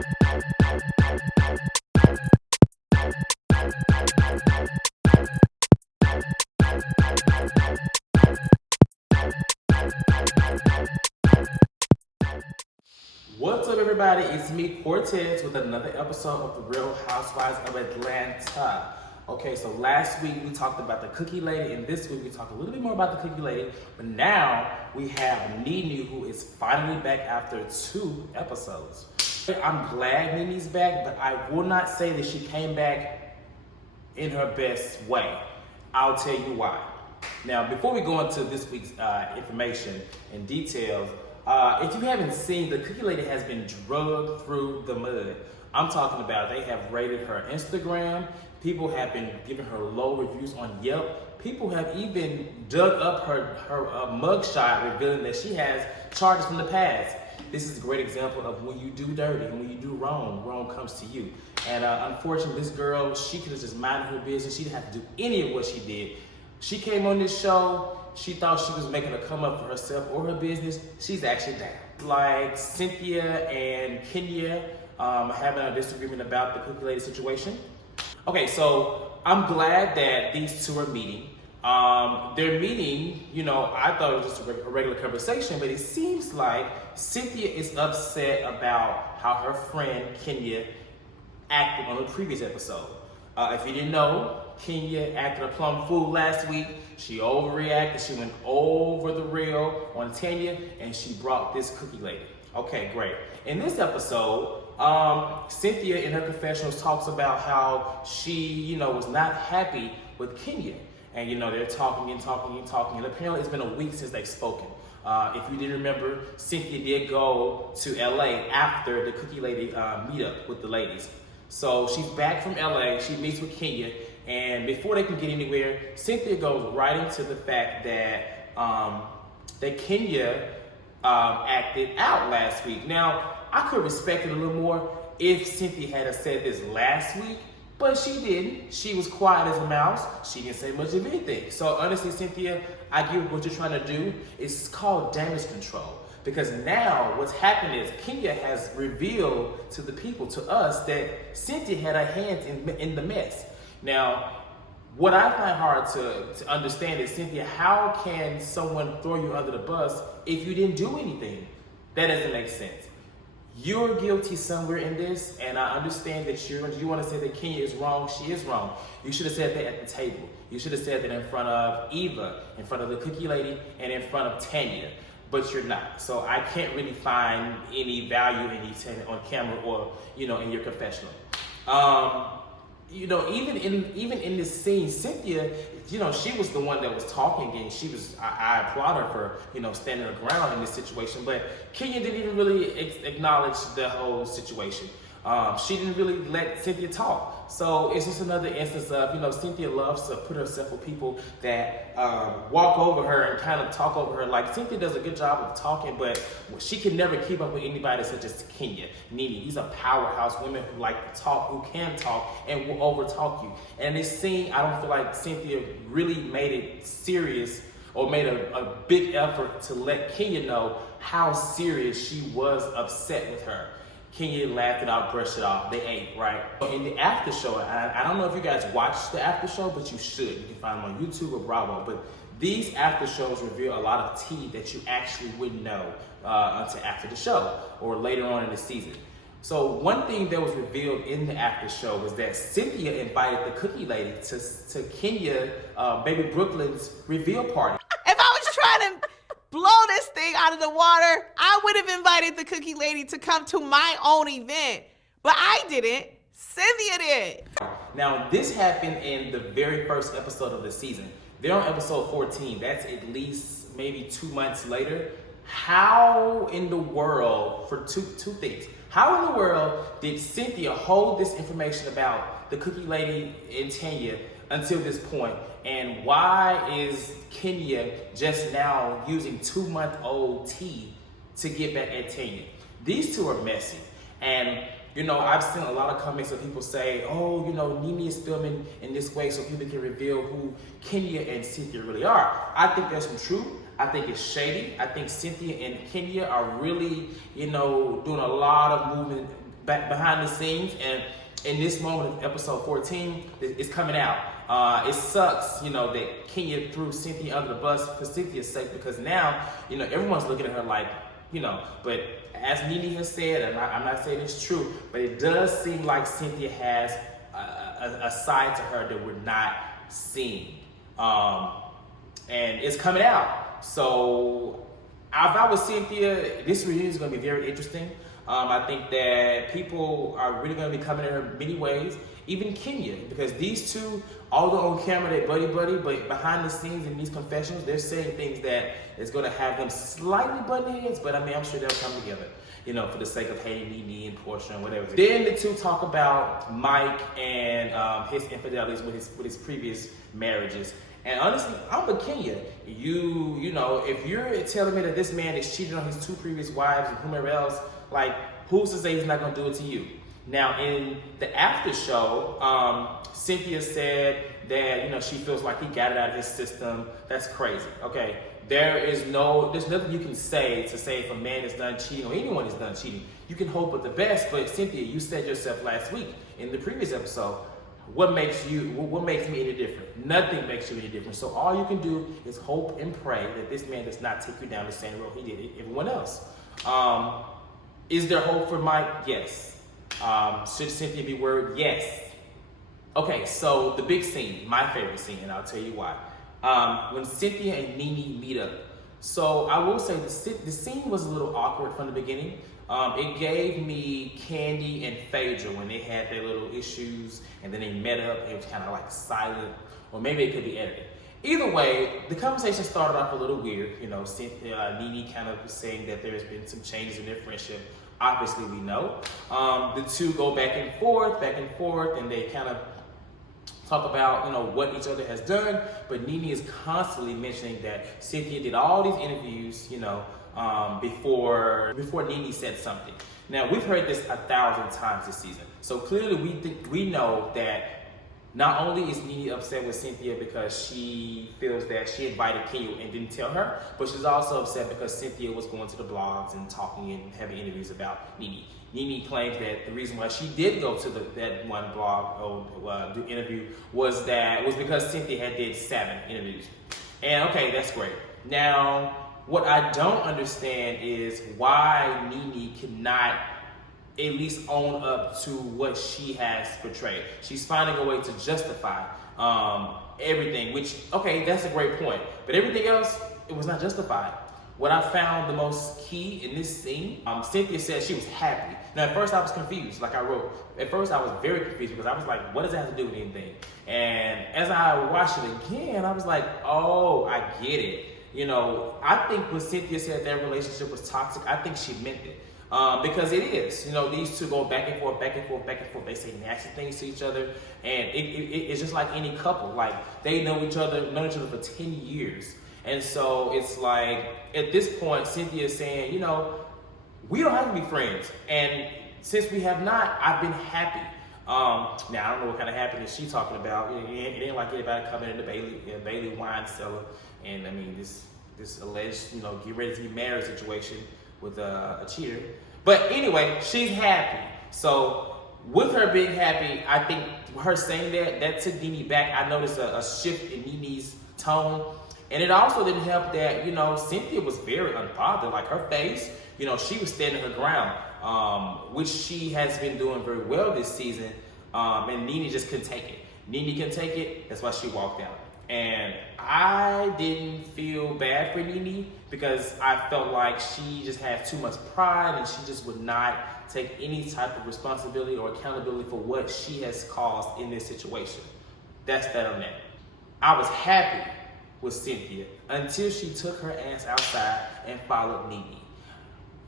What's up, everybody? It's me, Cortez, with another episode of The Real Housewives of Atlanta. Okay, so last week we talked about the cookie lady, and this week we talked a little bit more about the cookie lady, but now we have Nene, who is finally back after 2 episodes. I'm glad Nene's back, but I will not say that she came back in her best way. I'll tell you why. Now, before we go into this week's information and details, if you haven't seen, the cookie lady has been drugged through the mud. I'm talking about they have raided her Instagram. People have been giving her low reviews on Yelp. People have even dug up her mugshot, revealing that she has charges from the past. This is a great example of when you do dirty and when you do wrong, wrong comes to you. And unfortunately, this girl, she could have just minded her business. She didn't have to do any of what she did. She came on this show. She thought she was making a come up for herself or her business. She's actually down. Like Cynthia and Kenya having a disagreement about the cookie lady situation. Okay, so I'm glad that these two are meeting. Their meeting, you know, I thought it was just a regular conversation, but it seems like Cynthia is upset about how her friend Kenya acted on the previous episode. If you didn't know, Kenya acted a plum fool last week. She overreacted. She went over the rail on Tanya, and she brought this cookie lady. Okay, great. In this episode, Cynthia in her confessionals talks about how she, you know, was not happy with Kenya. And, you know, they're talking and talking and talking. And apparently it's been a week since they've spoken. If you didn't remember, Cynthia did go to LA after the cookie lady meetup with the ladies. So she's back from LA. She meets with Kenya. And before they can get anywhere, Cynthia goes right into the fact that that Kenya acted out last week. Now, I could respect it a little more if Cynthia had said this last week, but she didn't. She was quiet as a mouse. She didn't say much of anything. So honestly, Cynthia, I get what you're trying to do. It's called damage control. Because now what's happened is Kenya has revealed to the people, to us, that Cynthia had her hands in the mess. Now, what I find hard to understand is, Cynthia, how can someone throw you under the bus if you didn't do anything? That doesn't make sense. You're guilty somewhere in this, and I understand that you want to say that Kenya is wrong. She is wrong. You should have said that at the table. You should have said that in front of Eva, in front of the cookie lady, and in front of Tanya. But you're not. So I can't really find any value in you saying it on camera or, you know, in your confessional. You know, even in this scene, Cynthia, you know, she was the one that was talking, and I applaud her for, you know, standing her ground in this situation. But Kenya didn't even really acknowledge the whole situation. She didn't really let Cynthia talk. So it's just another instance of, you know, Cynthia loves to put herself with people that walk over her and kind of talk over her. Like, Cynthia does a good job of talking, but she can never keep up with anybody such as Kenya, Nene. These are powerhouse women who like to talk, who can talk, and will overtalk you. And this scene, I don't feel like Cynthia really made it serious or made a big effort to let Kenya know how serious she was upset with her. Kenya laughed it out, brushed it off. They ate, right? In the after show, I don't know if you guys watched the after show, but you should. You can find them on YouTube or Bravo. But these after shows reveal a lot of tea that you actually wouldn't know until after the show or later on in the season. So one thing that was revealed in the after show was that Cynthia invited the cookie lady to Kenya, Baby Brooklyn's reveal party. If I was trying to blow this thing out of the water, I would have invited the cookie lady to come to my own event. But I didn't. Cynthia did. Now, this happened in the very first episode of the season. They're on episode 14. That's at least maybe 2 months later. How in the world, for two things, how in the world did Cynthia hold this information about the cookie lady and Tanya until this point? And why is Kenya just now using 2-month-old tea to get back at Tanya? These two are messy. And, you know, I've seen a lot of comments of people say, oh, you know, Nene is filming in this way so people can reveal who Kenya and Cynthia really are. I think there's some truth. I think it's shady. I think Cynthia and Kenya are really, you know, doing a lot of movement behind the scenes, and in this moment of episode 14, it's coming out. It sucks, that Kenya threw Cynthia under the bus for Cynthia's sake, because now, everyone's looking at her like, but as Nene has said, and I'm not saying it's true, but it does seem like Cynthia has a side to her that we're not seeing. And it's coming out. So if I was Cynthia, this reunion is going to be very interesting. I think that people are really going to be coming at her many ways, even Kenya, because these two, although on camera they're buddy, but behind the scenes in these confessionals, they're saying things that is going to have them slightly butting heads, but I'm sure they'll come together, for the sake of hating Nene and Portia and whatever. Then the two talk about Mike and his infidelities with his previous marriages. And honestly, I'm with Kenya. If you're telling me that this man is cheating on his two previous wives and whomever else, like, who's to say he's not going to do it to you? Now, in the after show, Cynthia said that, she feels like he got it out of his system. That's crazy. Okay. There's nothing you can say to say if a man is done cheating or anyone is done cheating. You can hope for the best, but Cynthia, you said yourself last week in the previous episode, what makes me any different? Nothing makes you any different. So all you can do is hope and pray that this man does not take you down the same road he did everyone else. Is there hope for Mike? Yes. Should Cynthia be worried? Yes. Okay, so the big scene, my favorite scene, and I'll tell you why. When Cynthia and Nene meet up. So I will say the scene was a little awkward from the beginning. It gave me Candy and Phaedra when they had their little issues and then they met up. It was kind of like silent, or maybe it could be edited. Either way, the conversation started off a little weird. Nene kind of was saying that there's been some changes in their friendship. Obviously, we know. The two go back and forth, and they kind of talk about, what each other has done. But Nene is constantly mentioning that Cynthia did all these interviews, before Nene said something. Now, we've heard this 1,000 times this season. So clearly we know that not only is Nene upset with Cynthia because she feels that she invited Kenya and didn't tell her, but she's also upset because Cynthia was going to the blogs and talking and having interviews about Nene. Nene claims that the reason why she did go to that one blog or do interview was because Cynthia had did 7 interviews. And okay, that's great. Now, what I don't understand is why Nene cannot at least own up to what she has portrayed. She's finding a way to justify everything, which, okay, that's a great point. But everything else, it was not justified. What I found the most key in this scene, Cynthia said she was happy. Now, at first I was confused, like I wrote. At first I was very confused because I was like, what does that have to do with anything? And as I watched it again, I was like, oh, I get it. I think when Cynthia said their relationship was toxic, I think she meant it. Because it is, these two go back and forth. They say nasty things to each other, and it's just like any couple. Like, they know each other for 10 years. And so it's like, at this point, Cynthia is saying, we don't have to be friends. And since we have not, I've been happy. Now, I don't know what kind of happiness she's talking about. It ain't like anybody coming in the Bailey wine cellar. And I mean, this alleged, get ready to be married situation with a cheater. But anyway, she's happy. So with her being happy, I think her saying that took Nene back. I noticed a shift in Nene's tone. And it also didn't help that, Cynthia was very unbothered. Like, her face, she was standing her ground, which she has been doing very well this season. And Nene just couldn't take it. Nene couldn't take it. That's why she walked out. And I didn't feel bad for Nene because I felt like she just had too much pride and she just would not take any type of responsibility or accountability for what she has caused in this situation. That's that on that. I was happy with Cynthia until she took her ass outside and followed Nene.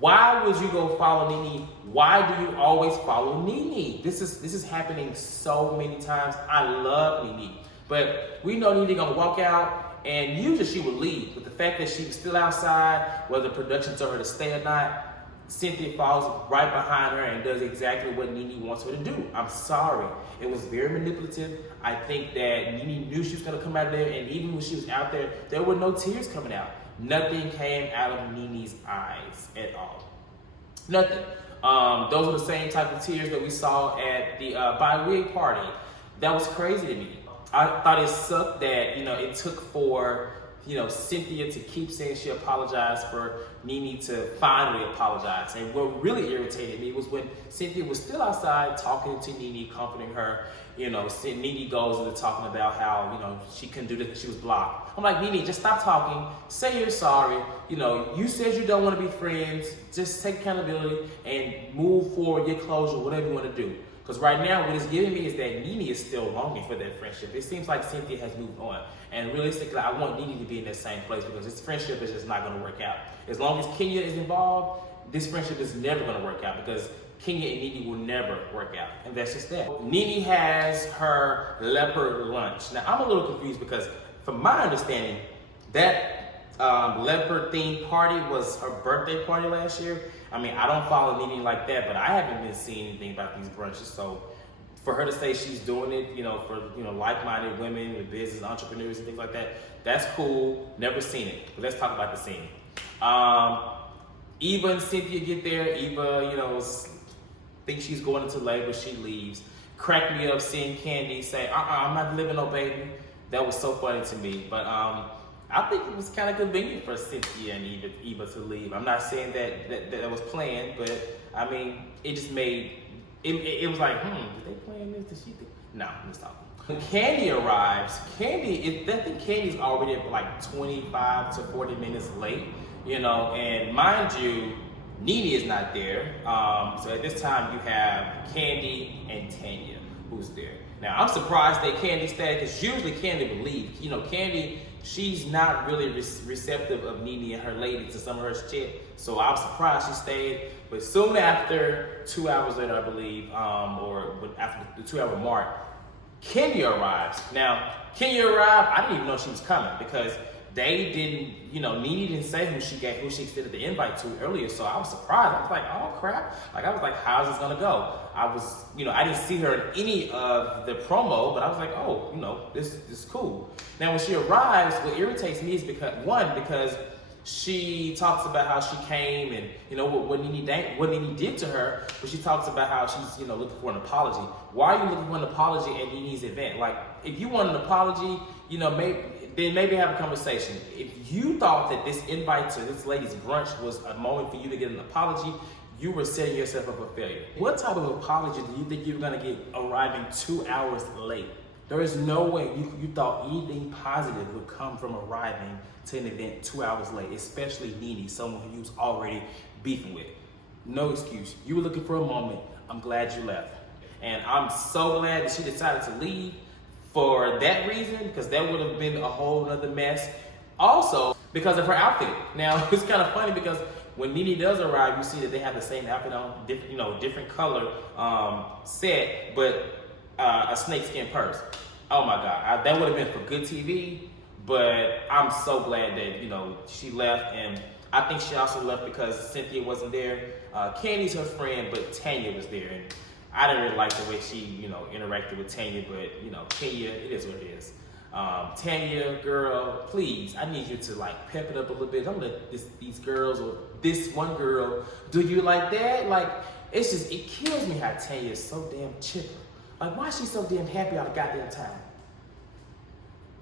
Why would you go follow Nene? Why do you always follow Nene? This is happening so many times. I love Nene. But we know Nene gonna walk out, and usually she would leave. But the fact that she was still outside, whether production told her to stay or not, Cynthia falls right behind her and does exactly what Nene wants her to do. I'm sorry. It was very manipulative. I think that Nene knew she was gonna come out of there, and even when she was out there, there were no tears coming out. Nothing came out of Nene's eyes at all. Nothing. Those are the same type of tears that we saw at the bi-wig party. That was crazy to me. I thought it sucked that, it took for, Cynthia to keep saying she apologized for Nene to finally apologize. And what really irritated me was when Cynthia was still outside talking to Nene, comforting her. Nene goes into talking about how, she couldn't do this because she was blocked. I'm like, Nene, just stop talking. Say you're sorry. You said you don't want to be friends. Just take accountability and move forward, get closure, whatever you want to do. Because right now, what it's giving me is that Nene is still longing for that friendship. It seems like Cynthia has moved on. And realistically, I want Nene to be in that same place because this friendship is just not going to work out. As long as Kenya is involved, this friendship is never going to work out because Kenya and Nene will never work out. And that's just that. Nene has her leopard lunch. Now, I'm a little confused because from my understanding, that leopard themed party was her birthday party last year. I mean, I don't follow Nene like that, but I haven't been seeing anything about these brunches. So for her to say she's doing it, for like-minded women with business entrepreneurs and things like that, that's cool. Never seen it. But let's talk about the scene. Eva and Cynthia get there. Eva, thinks she's going into labor. She leaves. Cracked me up seeing Candy say, I'm not delivering no baby. That was so funny to me. But I think it was kind of convenient for Cynthia and Eva to leave. I'm not saying that was planned, but I mean, it just made, it was like, did they plan this? Did she think? No, let's talk. When Candy arrives, I think Candy's already like 25 to 40 minutes late, and mind you, Nene is not there. So at this time you have Candy and Tanya who's there. Now I'm surprised that Candy stayed because usually Candy would leave. Candy, she's not really receptive of Nene and her lady to some of her shit. So I'm surprised she stayed. But soon after, 2 hours later, I believe, or after the 2 hour mark, Kenya arrives. Now, Kenya arrived, I didn't even know she was coming because they didn't, Nene didn't say who she extended the invite to earlier, so I was surprised. I was like, oh crap. I was like, how's this gonna go? I didn't see her in any of the promo, but I was like, oh, this is cool. Now when she arrives, what irritates me is because she talks about how she came and what Nene did to her, but she talks about how she's looking for an apology. Why are you looking for an apology at Nene's event? Like, if you want an apology, maybe have a conversation. If you thought that this invite to this lady's brunch was a moment for you to get an apology, you were setting yourself up for failure. What type of apology do you think you're gonna get arriving 2 hours late? There is no way you thought anything positive would come from arriving to an event 2 hours late, especially Nene, someone who you was already beefing with. No excuse. You were looking for a moment. I'm glad you left. And I'm so glad that she decided to leave for that reason, because that would have been a whole nother mess. Also, because of her outfit. Now, it's kind of funny because when Nene does arrive, you see that they have the same outfit on, different color set, but a snakeskin purse. Oh my God, that would have been for good TV, but I'm so glad that, she left, and I think she also left because Cynthia wasn't there. Candy's her friend, but Tanya was there, and I didn't really like the way she, interacted with Tanya, but, Kenya, it is what it is. Tanya, girl, please, I need you to pep it up a little bit. Don't let these girls or this one girl do you like that. It kills me how Tanya is so damn chipper. Why is she so damn happy all the goddamn time?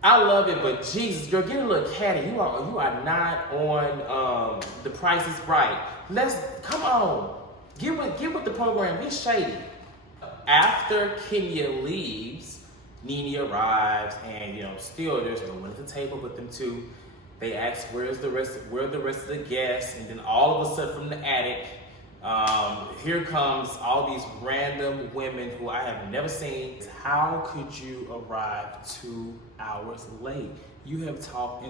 I love it, but Jesus, girl, get a little catty. You are not on The Price is Right. Come on. Get with the program. Get shady. After Kenya leaves, Nene arrives, and still there's no one at the table but them two. They ask where the rest of the guests, and then all of a sudden from the attic, here comes all these random women who I have never seen. How could you arrive 2 hours late? You have talked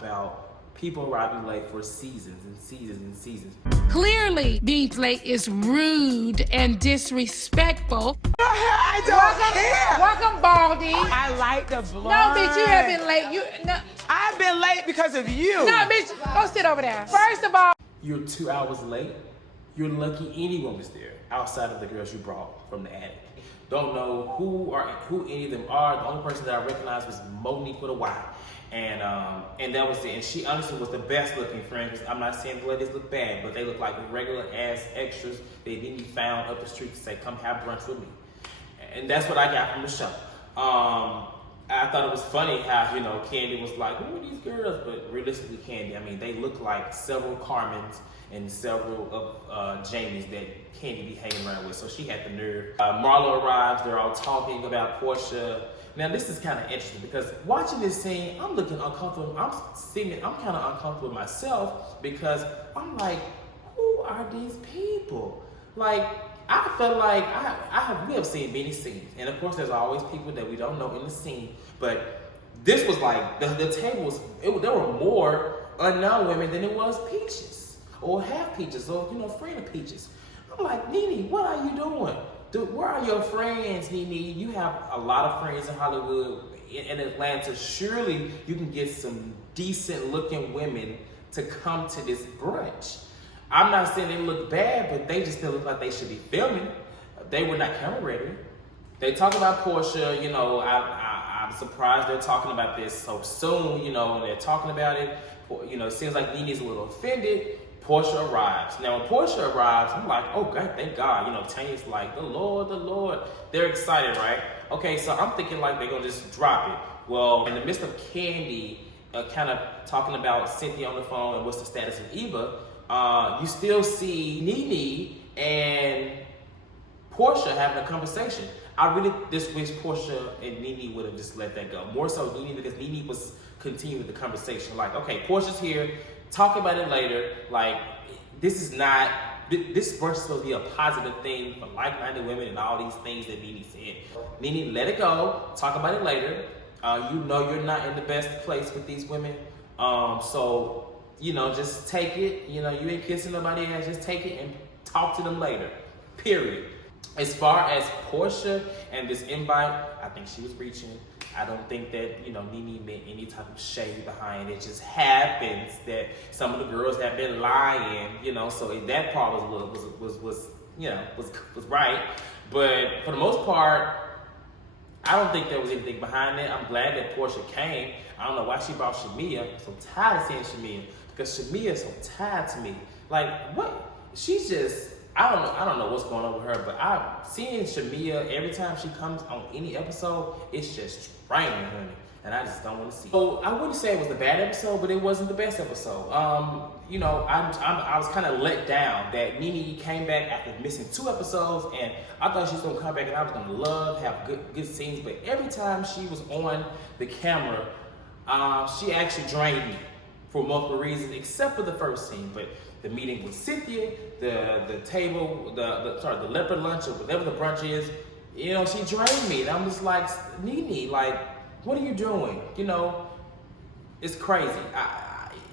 about people arriving late for seasons and seasons and seasons. Clearly, being late is rude and disrespectful. I don't care. Welcome, Baldy. I like the blonde. No, bitch, you have been late. I've been late because of you. No, bitch, go sit over there. First of all, you're 2 hours late. You're lucky anyone was there outside of the girls you brought from the attic. Don't know who any of them are. The only person that I recognized was Monique with a Y. And that was it. And she honestly was the best looking friend, because I'm not saying the ladies look bad, but they look like regular ass extras. They didn't be found up the street to say, come have brunch with me. And that's what I got from the show. I thought it was funny how, you know, Candy was like, who are these girls? But realistically, Candy, I mean, they look like several Carmens and several of Jamies that Candy be hanging around with. So she had the nerve. Marlo arrives. They're all talking about Portia. Now, this is kind of interesting because watching this scene, I'm looking uncomfortable. I'm kind of uncomfortable myself because I'm like, who are these people? Like, I felt like we have seen many scenes, and of course, there's always people that we don't know in the scene. But this was like the table was. There were more unknown women than it was Peaches or half Peaches or friend of Peaches. I'm like, Nene, what are you doing? Where are your friends, Nene? You have a lot of friends in Hollywood, in Atlanta. Surely you can get some decent-looking women to come to this brunch. I'm not saying they look bad, but they just still look like they should be filming. They were not camera ready. They talk about Portia, I'm surprised they're talking about this so soon, and they're talking about it. It seems like Nene's a little offended. Portia arrives. Now, when Portia arrives, I'm like, oh, God, thank God. Tanya's like, the Lord. They're excited, right? Okay, so I'm thinking like they're going to just drop it. Well, in the midst of Candy kind of talking about Cynthia on the phone and what's the status of Eva, you still see Nene and Portia having a conversation. I really just wish Portia and Nene would have just let that go. More so Nene, because Nene was continuing the conversation. Like, okay, Portia's here, talk about it later. Like, this brunch is supposed to be a positive thing for like-minded women and all these things that Nene said. Nene, let it go, talk about it later. You're not in the best place with these women. So just take it. You ain't kissing nobody ass. Just take it and talk to them later. Period. As far as Portia and this invite, I think she was reaching. I don't think that Nene meant any type of shade behind it. It just happens that some of the girls have been lying. So that part was right. But for the most part, I don't think there was anything behind it. I'm glad that Portia came. I don't know why she brought Shamia. I'm so tired of seeing Shamia because Shamia is so tired to me. Like, what? She's just, I don't know what's going on with her, but I'm seeing Shamia every time she comes on any episode, it's just draining, honey. And I just don't want to see it. So I wouldn't say it was a bad episode, but it wasn't the best episode. I was kind of let down that Nene came back after missing 2 episodes, and I thought she was gonna come back and I was gonna have good scenes. But every time she was on the camera, she actually drained me for multiple reasons, except for the first scene. But the meeting with Cynthia, the table, the leopard lunch or whatever the brunch is, she drained me, and I'm just like, Nene, like, what are you doing? It's crazy.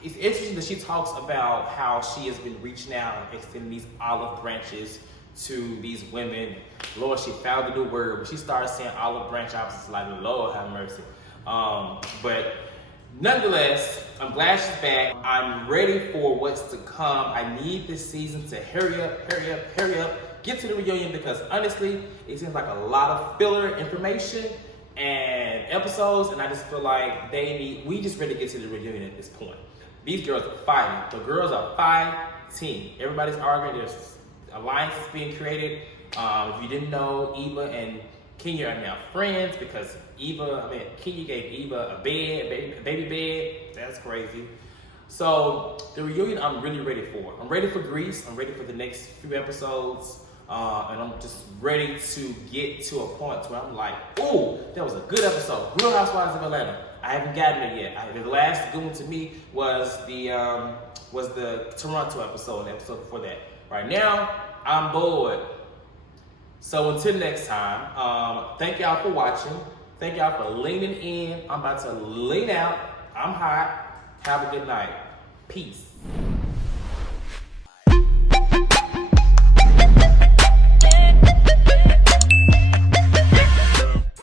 It's interesting that she talks about how she has been reaching out and extending these olive branches to these women. Lord, she found a new word. When she started saying olive branch, I was just like, Lord have mercy. But nonetheless, I'm glad she's back. I'm ready for what's to come. I need this season to hurry up, get to the reunion, because honestly, it seems like a lot of filler information and episodes, and I just feel like we just ready to get to the reunion at this point. These girls are fighting. The girls are fighting. Everybody's arguing. There's alliances being created. If you didn't know, Eva and Kenya are now friends because Kenya gave Eva a baby bed. That's crazy. So the reunion I'm really ready for. I'm ready for Greece. I'm ready for the next few episodes. And I'm just ready to get to a point where I'm like, ooh, that was a good episode. Real Housewives of Atlanta. I haven't gotten it yet. The last good one to me was the Toronto episode, the episode before that. Right now, I'm bored. So until next time, thank y'all for watching. Thank y'all for leaning in. I'm about to lean out. I'm hot. Have a good night. Peace.